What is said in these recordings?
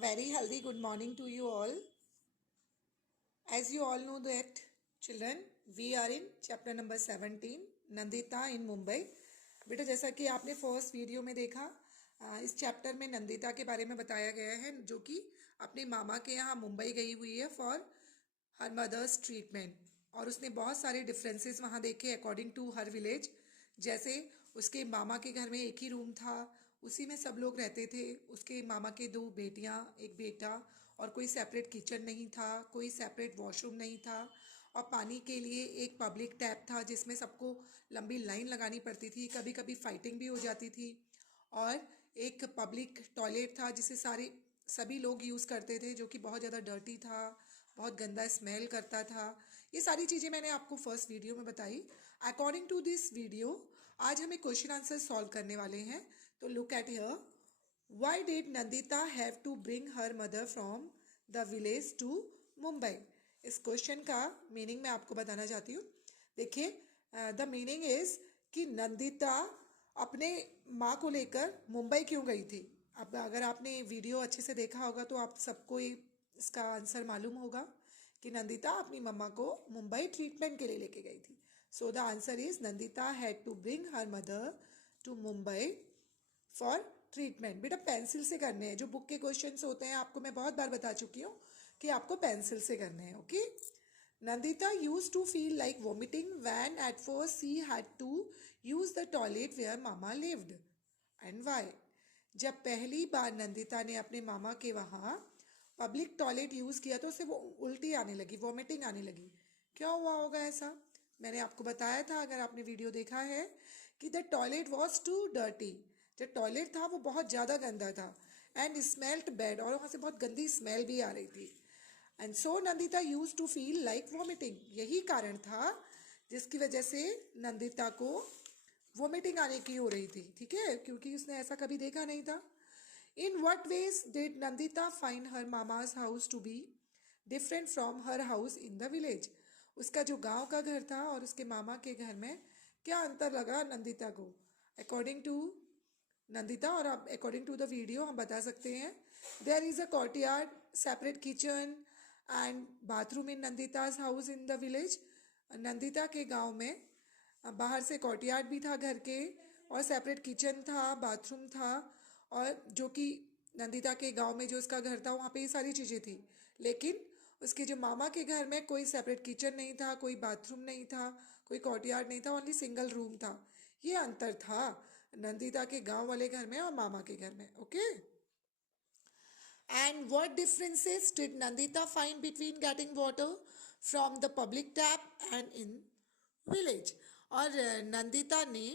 very healthy good morning to you all. As you all know that children, we are in chapter number 17, Nandita in Mumbai. बेटा जैसा कि आपने first video में देखा, इस चैप्टर में नंदिता के बारे में बताया गया है जो कि अपने मामा के यहाँ मुंबई गई हुई है फॉर हर मदर्स ट्रीटमेंट. और उसने बहुत सारे डिफरेंसेस वहाँ देखे अकॉर्डिंग टू हर विलेज. जैसे उसके मामा के घर में एक ही रूम था, उसी में सब लोग रहते थे. उसके मामा के दो बेटियां, एक बेटा, और कोई सेपरेट किचन नहीं था, कोई सेपरेट वॉशरूम नहीं था, और पानी के लिए एक पब्लिक टैप था जिसमें सबको लंबी लाइन लगानी पड़ती थी. कभी कभी फाइटिंग भी हो जाती थी. और एक पब्लिक टॉयलेट था जिसे सभी लोग यूज़ करते थे, जो कि बहुत ज़्यादा डर्टी था, बहुत गंदा स्मेल करता था. ये सारी चीज़ें मैंने आपको फर्स्ट वीडियो में बताई. अकॉर्डिंग टू दिस वीडियो आज हमें क्वेश्चन आंसर सॉल्व करने वाले हैं. तो look at here. Why did Nandita have to bring her mother from the village to Mumbai. इस क्वेश्चन का मीनिंग मैं आपको बताना चाहती हूँ. देखिए, द मीनिंग इज कि नंदिता अपने माँ को लेकर मुंबई क्यों गई थी. अब अगर आपने वीडियो अच्छे से देखा होगा तो आप सबको इसका आंसर मालूम होगा कि नंदिता अपनी मम्मा को मुंबई ट्रीटमेंट के लिए लेके गई थी. So the answer is Nandita had to bring her mother to Mumbai for treatment. बेटा पेंसिल से करने हैं. जो बुक के क्वेश्चंस होते हैं आपको मैं बहुत बार बता चुकी हूँ कि आपको पेंसिल से करने हैं. Okay. Nandita use to feel like vomiting when at first she had to use the toilet where मामा लिव्ड एंड वाई. जब पहली बार नंदिता ने अपने मामा के वहाँ पब्लिक टॉयलेट यूज़ किया तो उसे वो उल्टी आने लगी, वॉमिटिंग आने लगी. क्यों हुआ होगा ऐसा? मैंने आपको बताया था, अगर आपने वीडियो देखा है, कि the toilet was too dirty. जो टॉयलेट था वो बहुत ज़्यादा गंदा था एंड स्मेल्ट बैड, और वहाँ से बहुत गंदी स्मेल भी आ रही थी. And so Nandita use to feel like vomiting. यही कारण था जिसकी वजह से नंदिता को वॉमिटिंग आने की हो रही थी. ठीक है, क्योंकि उसने ऐसा कभी देखा नहीं था. In what ways did Nandita find her mama's house to be different from her house in the village? उसका जो गांव का घर था और उसके मामा के घर में क्या अंतर लगा नंदिता को. अकॉर्डिंग टू नंदिता और अकॉर्डिंग टू द वीडियो हम बता सकते हैं. There is a courtyard, separate kitchen and bathroom in Nandita's house in the village. Nandita के गांव में बाहर से कोर्टयार्ड भी था घर के, और सेपरेट किचन था, बाथरूम था, और जो कि नंदिता के गांव में जो उसका घर था वहाँ पे ये सारी चीज़ें थी. लेकिन उसके जो मामा के घर में कोई सेपरेट किचन नहीं था, कोई बाथरूम नहीं था, कोई कोर्टयार्ड नहीं था, ओनली सिंगल रूम था. ये अंतर था नंदिता के गांव वाले घर में और मामा के घर में. Okay. And what differences did Nandita find between getting water from the public tap and in village. और नंदिता ने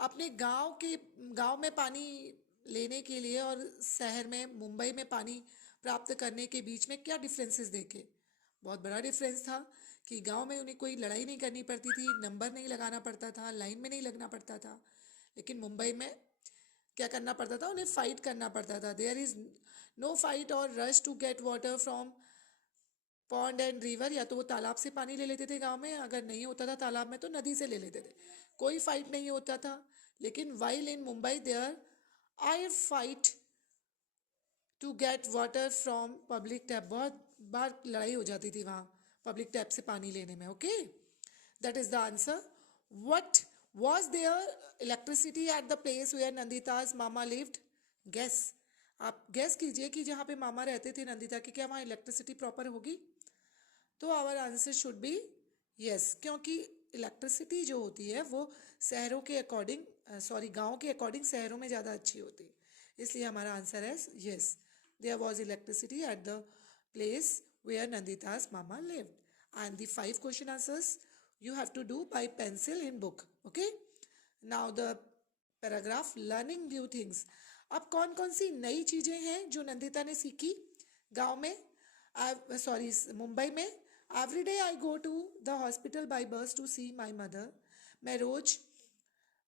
अपने गांव में पानी लेने के लिए और शहर में मुंबई में पानी प्राप्त करने के बीच में क्या डिफरेंसेस देखे. बहुत बड़ा डिफरेंस था कि गांव में उन्हें कोई लड़ाई नहीं करनी पड़ती थी, नंबर नहीं लगाना पड़ता था, लाइन में नहीं लगना पड़ता था. लेकिन मुंबई में क्या करना पड़ता था, उन्हें फाइट करना पड़ता था. देयर इज नो फाइट और rush to get water from pond and river. या तो वो तालाब से पानी ले लेते थे गांव में, अगर नहीं होता था तालाब में तो नदी से ले लेते थे. कोई फाइट नहीं होता था. लेकिन while in Mumbai there I fight to get water from public tap. बहुत बार लड़ाई हो जाती थी वहाँ पब्लिक टैप से पानी लेने में. Okay, that is the answer. What was there electricity at the place where Nandita's mama lived. Guess. आप गेस कीजिए कि जहाँ पे मामा रहते थे नंदिता के, क्या वहाँ इलेक्ट्रिसिटी प्रॉपर होगी. तो our answer should be yes, क्योंकि इलेक्ट्रिसिटी जो होती है वो शहरों के अकॉर्डिंग, गांव के अकॉर्डिंग शहरों में ज़्यादा अच्छी होती है. इसलिए हमारा आंसर है yes, there was electricity at the place where Nandita's mama lived. And the 5 question answers you have to do by pencil in book. Okay, now the paragraph learning new things. अब कौन कौन सी नई चीज़ें हैं जो नंदिता ने सीखी गांव में, मुंबई में. Every day I go to the hospital by bus to see my mother. मैं रोज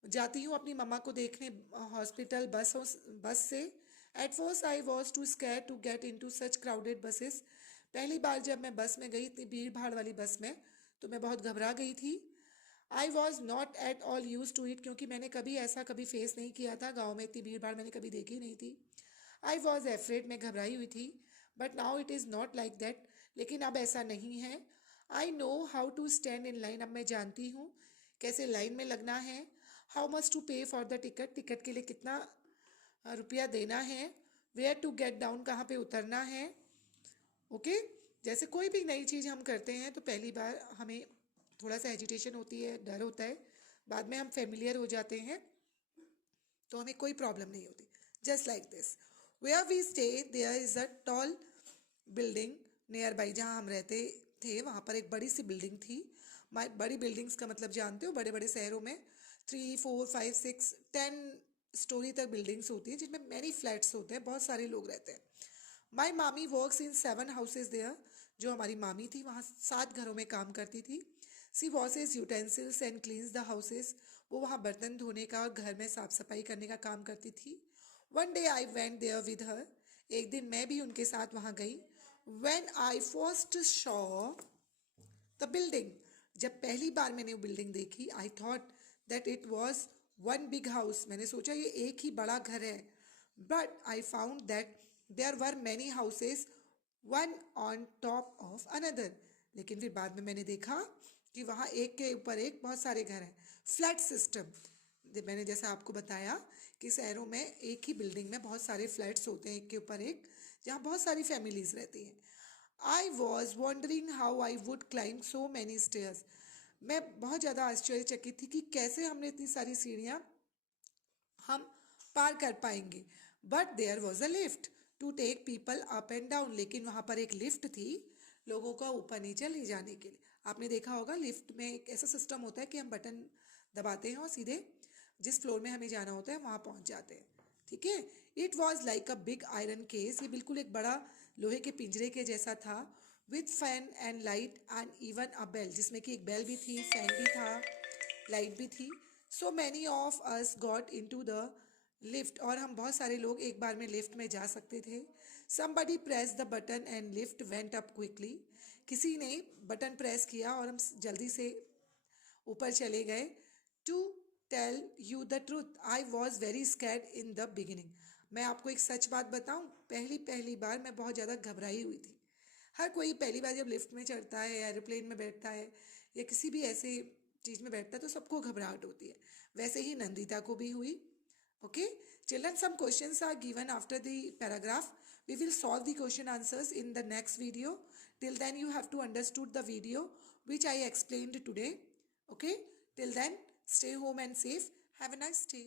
जाती हूँ अपनी मम्मा को देखने हॉस्पिटल बस से. At first I was too scare to get into such crowded buses. पहली बार जब मैं बस में गई, इतनी भीड़ भाड़ वाली बस में, तो मैं बहुत घबरा गई थी. I was not at all use to it, क्योंकि मैंने कभी ऐसा फेस नहीं किया था. गाँव में इतनी भीड़ भाड़ मैंने कभी देखी नहीं थी. आई वॉज एफ्रेड, मैं घबराई हुई थी, but now it is not like that, लेकिन अब ऐसा नहीं है. I know how to stand in line, अब मैं जानती हूँ कैसे लाइन में लगना है. How much to pay for the ticket, ticket के लिए कितना रुपया देना है. वेयर टू गेट डाउन, कहाँ पे उतरना है. ओके. जैसे कोई भी नई चीज़ हम करते हैं तो पहली बार हमें थोड़ा सा हेजिटेशन होती है, डर होता है. बाद में हम फेमिलियर हो जाते हैं तो हमें कोई प्रॉब्लम नहीं होती. Just like this. Where we stay there is a tall building nearby, जहाँ हम रहते थे वहाँ पर एक बड़ी सी बिल्डिंग थी. बड़ी बिल्डिंग्स का मतलब जानते हो, बड़े बड़े शहरों में 3, 4, 5, 6, 10 स्टोरी तक बिल्डिंग्स होती है जिनमें मैनी फ्लैट्स होते हैं, बहुत सारे लोग रहते हैं. माई मामी वर्क्स इन 7 हाउसेज देयर, जो हमारी मामी थी वहाँ 7 घरों में काम करती थी. She washes utensils and cleans the houses, वो वहाँ बर्तन धोने का और घर में साफ सफाई करने का काम करती थी. One day I went there with her, एक दिन मैं भी उनके साथ वहाँ गई. When I first saw the building, जब पहली बार मैंने वो बिल्डिंग देखी, I thought that it was one big house, मैंने सोचा ये एक ही बड़ा घर है. But I found that there were many houses one on top of another, लेकिन फिर बाद में मैंने देखा कि वहाँ एक के ऊपर एक बहुत सारे घर हैं. फ्लैट सिस्टम, मैंने जैसा आपको बताया कि शहरों में एक ही बिल्डिंग में बहुत सारे फ्लैट्स होते हैं एक के ऊपर एक, जहाँ बहुत सारी फैमिलीज रहती हैं. I was wondering how I would climb so many stairs, मैं बहुत ज़्यादा आश्चर्यचकित थी कि कैसे हमने इतनी सारी सीढ़ियाँ हम पार कर पाएंगे. But there was a lift to take people up and down, लेकिन वहाँ पर एक लिफ्ट थी लोगों को ऊपर नीचे ले जाने के लिए. आपने देखा होगा लिफ्ट में एक ऐसा सिस्टम होता है कि हम बटन दबाते हैं और सीधे जिस फ्लोर में हमें जाना होता है वहाँ पहुँच जाते हैं. ठीक है. It was like a big iron case, ये बिल्कुल एक बड़ा लोहे के पिंजरे के जैसा था. With fan and light and even a bell, जिसमें कि एक बेल भी थी, फैन भी था, लाइट भी थी. So many of us got into the lift, और हम बहुत सारे लोग एक बार में लिफ्ट में जा सकते थे. Somebody press the button and lift went up quickly, किसी ने बटन प्रेस किया और हम जल्दी से ऊपर चले गए. To tell you the truth I was very scared in the beginning, मैं आपको एक सच बात बताऊं, पहली पहली बार मैं बहुत ज़्यादा घबराई हुई थी. हर कोई पहली बार जब लिफ्ट में चढ़ता है, एरोप्लेन में बैठता है या किसी भी ऐसे चीज़ में बैठता है तो सबको घबराहट होती है. वैसे ही नंदिता को भी हुई. Okay, children, some questions are given after the paragraph. We will solve the question answers in the next video. Till then, you have to understood the video which I explained today. Okay, till then, stay home and safe. Have a nice day.